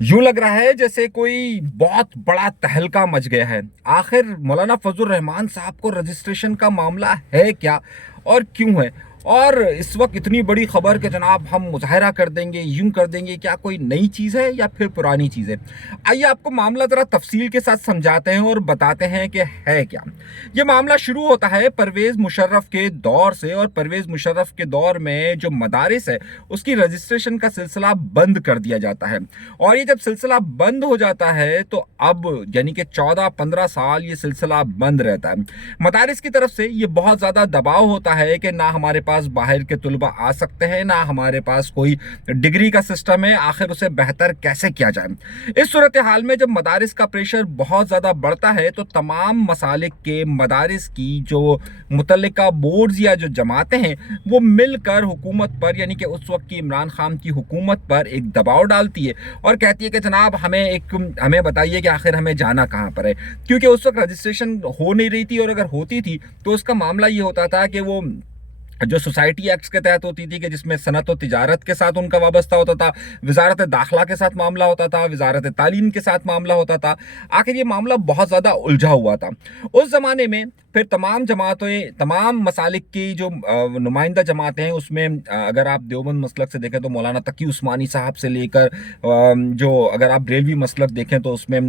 यूं लग रहा है जैसे कोई बहुत बड़ा तहलका मच गया है। आखिर मौलाना फजल रहमान साहब को रजिस्ट्रेशन का मामला है क्या और क्यों है? और इस वक्त इतनी बड़ी खबर कि जनाब हम मुजाहरा कर देंगे, यूं कर देंगे, क्या कोई नई चीज़ है या फिर पुरानी चीज़ है? आइए आपको मामला ज़रा तफसील के साथ समझाते हैं और बताते हैं कि है क्या। ये मामला शुरू होता है परवेज़ मुशर्रफ के दौर से, और परवेज़ मुशर्रफ के दौर में जो मदारिस है उसकी रजिस्ट्रेशन का सिलसिला बंद कर दिया जाता है। और ये जब सिलसिला बंद हो जाता है तो अब यानी कि 14-15 साल ये सिलसिला बंद रहता है। मदारिस की तरफ से ये बहुत ज़्यादा दबाव होता है कि ना हमारे पास बाहर के तुलबा आ सकते हैं, ना हमारे पास कोई डिग्री का सिस्टम है, आखिर उसे बेहतर कैसे किया जाए। इस सूरत हाल में जब मदारिस का प्रेशर बहुत ज़्यादा बढ़ता है तो तमाम मसालिक के मदारिस की जो मुतल्लिका बोर्ड्स या जो जमातें हैं वो मिलकर हुकूमत पर, यानी कि उस वक्त की इमरान खान की हुकूमत पर एक दबाव डालती है और कहती है कि जनाब हमें बताइए कि आखिर हमें जाना कहाँ पर है। क्योंकि उस वक्त रजिस्ट्रेशन हो नहीं रही थी, और अगर होती थी तो उसका मामला ये होता था कि वो जो सोसाइटी एक्ट्स के तहत होती थी कि जिसमें सनत और तिजारत के साथ उनका वाबस्ता होता था, वजारत दाखिला के साथ मामला होता था, वजारत तालीम के साथ मामला होता था। आखिर ये मामला बहुत ज़्यादा उलझा हुआ था उस ज़माने में। फिर तमाम जमातें, तमाम मसालिक की जो नुमाइंदा जमातें हैं उसमें अगर आप देवबंद मसलक से देखें तो मौलाना तकी उस्मानी साहब से लेकर जो अगर आप बरेलवी मसलक देखें तो उसमें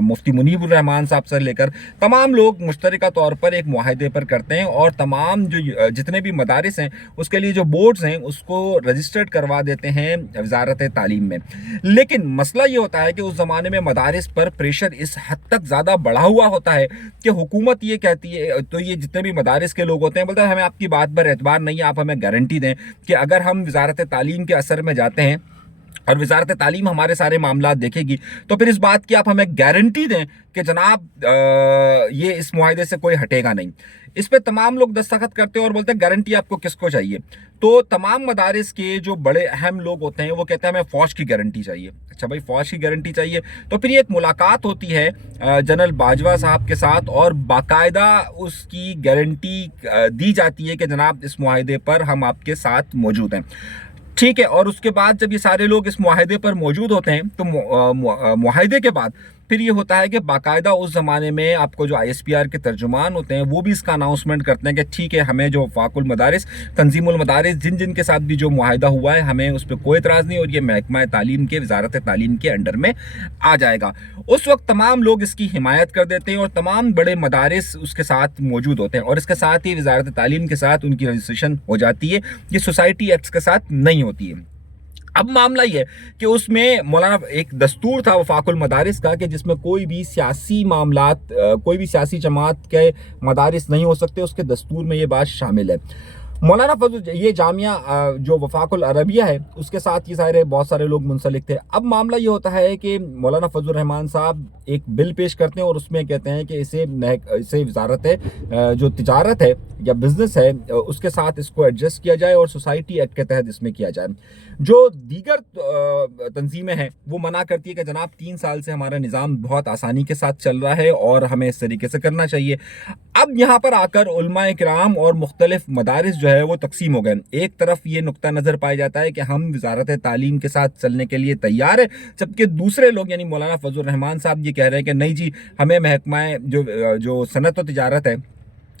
मुफ्ती मुनीबुर रहमान साहब से लेकर तमाम लोग मुश्तरका तौर पर एक मुआहदे पर करते हैं और तमाम जो जितने भी मदारिस हैं उसके लिए जो बोर्ड्स हैं उसको रजिस्टर्ड करवा देते हैं वजारत तालीम में। लेकिन मसला ये होता है कि उस ज़माने में मदारिस पर प्रेशर इस हद तक ज़्यादा बढ़ा हुआ होता है कि हुकूमत ये कहती है, तो ये जितने भी मदारिस के लोग होते हैं बोलते हैं हमें आपकी बात पर एतबार नहीं है, आप हमें गारंटी दें कि अगर हम वजारत तालीम के असर में जाते हैं और वजारत तालीम हमारे सारे मामला देखेगी तो फिर इस बात की आप हमें गारंटी दें कि जनाब ये इस मुआहदे से कोई हटेगा नहीं। इस पे तमाम लोग दस्तखत करते हैं और बोलते हैं गारंटी आपको किसको चाहिए? तो तमाम मदारिस के जो बड़े अहम लोग होते हैं वो कहते हैं हमें फ़ौज की गारंटी चाहिए। अच्छा भाई, फ़ौज की गारंटी चाहिए तो फिर ये एक मुलाकात होती है जनरल बाजवा साहब के साथ और बाकायदा उसकी गारंटी दी जाती है कि जनाब इस मुआहदे पर हम आपके साथ मौजूद हैं। ठीक है, और उसके बाद जब ये सारे लोग इस मुआहदे पर मौजूद होते हैं तो मुआहदे के बाद फिर ये होता है कि बाकायदा उस ज़माने में आपको जो ISPR के तर्जुमान होते हैं वो भी इसका अनाउंसमेंट करते हैं कि ठीक है, हमें जो वफाकुल मदारिस, तंजीमुल मदारिस, जिन जिन के साथ भी जो मुआहिदा हुआ है हमें उस पर कोई एतराज़ नहीं और ये महकमा तालीम के, वजारत तालीम के अंडर में आ जाएगा। उस वक्त तमाम लोग इसकी हिमायत कर देते हैं और तमाम बड़े मदारिस उसके साथ मौजूद होते हैं और इसके साथ ही वजारत तालीम के साथ उनकी रजिस्ट्रेशन हो जाती है। ये सोसाइटी एक्ट्स के साथ नहीं होती है। अब मामला ये कि उसमें मौलाना एक दस्तूर था वफाकुल मदारिस का कि जिसमें कोई भी सियासी मामलात, कोई भी सियासी जमात के मदारिस नहीं हो सकते, उसके दस्तूर में ये बात शामिल है। मौलाना फजल, ये जामिया जो वफाकुल अरबिया है उसके साथ ये सारे बहुत सारे लोग मुंसलिक थे। अब मामला ये होता है कि मौलाना फजल रहमान साहब एक बिल पेश करते हैं और उसमें कहते हैं कि इसे वजारत है जो तिजारत है या बिजनेस है उसके साथ इसको एडजस्ट किया जाए और सोसाइटी एक्ट के तहत इसमें किया जाए। जो दीगर तंजीमें हैं वो मना करती है कि जनाब 3 साल से हमारा निज़ाम बहुत आसानी के साथ चल रहा है और हमें इस तरीके से करना चाहिए। अब यहाँ पर आकर उलमाए किराम और मुख्तलिफ मदारिस जो है वो तकसीम हो गए। एक तरफ ये नुक्ता नज़र पाया जाता है कि हम वजारत तालीम के साथ चलने के लिए तैयार है, जबकि दूसरे लोग यानी मौलाना फजल रहमान साहब ये कह रहे हैं कि नहीं जी, हमें महकमा जो सनत व तिजारत है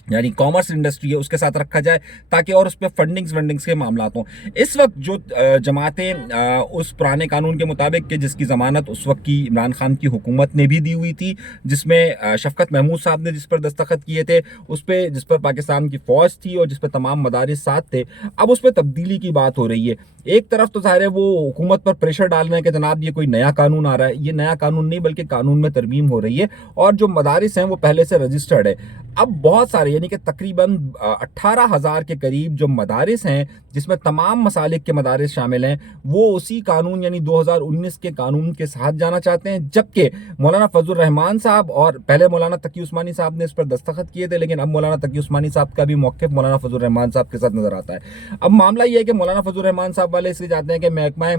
यानी कॉमर्स इंडस्ट्री है उसके साथ रखा जाए ताकि और उस पर फंडिंग्स के मामला हों। इस वक्त जो जमातें उस पुराने कानून के मुताबिक कि जिसकी ज़मानत उस वक्त की इमरान खान की हुकूमत ने भी दी हुई थी, जिसमें शफकत महमूद साहब ने जिस पर दस्तखत किए थे, उस पर जिस पर पाकिस्तान की फ़ौज थी और जिस पर तमाम मदारिस साथ थे, अब उस पर तब्दीली की बात हो रही है। एक तरफ तो ज़ाहिर है वो हुकूमत पर प्रेशर डाल रहे हैं कि जनाब ये कोई नया कानून आ रहा है, ये नया कानून नहीं बल्कि कानून में तरमीम हो रही है और जो मदारिस हैं वो पहले से रजिस्टर्ड है। अब बहुत सारे यानी कि तकरीबन 18,000 के करीब जो मदारिस हैं जिसमें तमाम मसालिक के मदारिस शामिल हैं वो उसी कानून यानी 2019 के कानून के साथ जाना चाहते हैं, जबकि मौलाना फजल रहमान साहब और पहले मौलाना तकी उस्मानी साहब ने इस पर दस्तखत किए थे, लेकिन अब मौलाना तकी उस्मानी साहब का भी मौक़िफ़ मौलाना फजल रहमान साहब के साथ नजर आता है। अब मामला ये है कि मौलाना फजल रहमान साहब वाले इसलिए चाहते हैं कि महकमा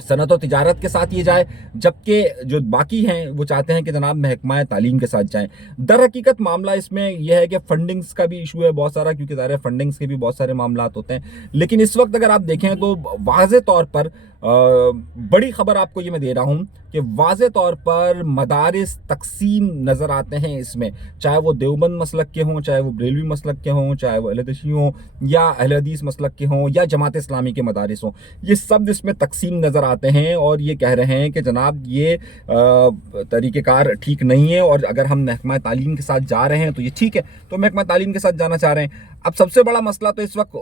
सनत और तिजारत के साथ ये जाए, जबकि जो बाकी हैं वो चाहते हैं कि जनाब महकमा तालीम के साथ जाएं। दर हकीकत मामला इसमें यह है कि फंडिंग्स का भी इशू है बहुत सारा, क्योंकि ज़ाहिर फंडिंग्स के भी बहुत सारे मामला होते हैं। लेकिन इस वक्त अगर आप देखें तो वाज़े तौर पर बड़ी खबर आपको ये मैं दे रहा हूँ कि वाज़े तौर पर मदारिस तकसीम नज़र आते हैं इसमें, चाहे वो देवबंद मसलक के हों, चाहे वो बरेलवी मसलक के हों, चाहे वो अहले हों या अहले हदीस मसलक के हों या जमात इस्लामी के मदारिस हों, ये सब इसमें तकसीम नज़र आते हैं और ये कह रहे हैं कि जनाब ये तरीक़ेकार ठीक नहीं है और अगर हम महकमा तालीम के साथ जा रहे हैं तो ये ठीक है, तो महकमा तालीम के साथ जाना चाह रहे हैं। अब सबसे बड़ा मसला तो इस वक्त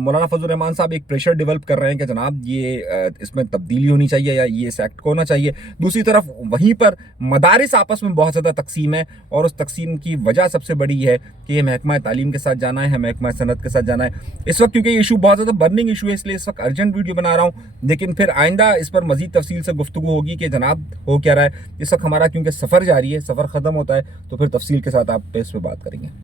मौलाना फजल रहमान साहब एक प्रेशर डेवलप कर रहे हैं कि जनाब ये इसमें तब्दीली होनी चाहिए या ये इस एक्ट को होना चाहिए। दूसरी तरफ वहीं पर मदारिस आपस में बहुत ज़्यादा तकसीम है और उस तकसीम की वजह सबसे बड़ी है कि ये महकमा तालीम के साथ जाना है, महकमा सनत के साथ जाना है। इस वक्त क्योंकि ये इशू बहुत ज़्यादा बर्निंग इशू है, इसलिए इस वक्त अर्जेंट वीडियो बना रहा हूँ, लेकिन फिर आइंदा इस पर मजीद तफसील से गुफ्तगू होगी कि जनाब हो क्या रहा है। इस वक्त हमारा क्योंकि सफ़र जारी है, सफ़र ख़त्म होता है तो फिर तफसील के साथ आप इस पर बात करेंगे।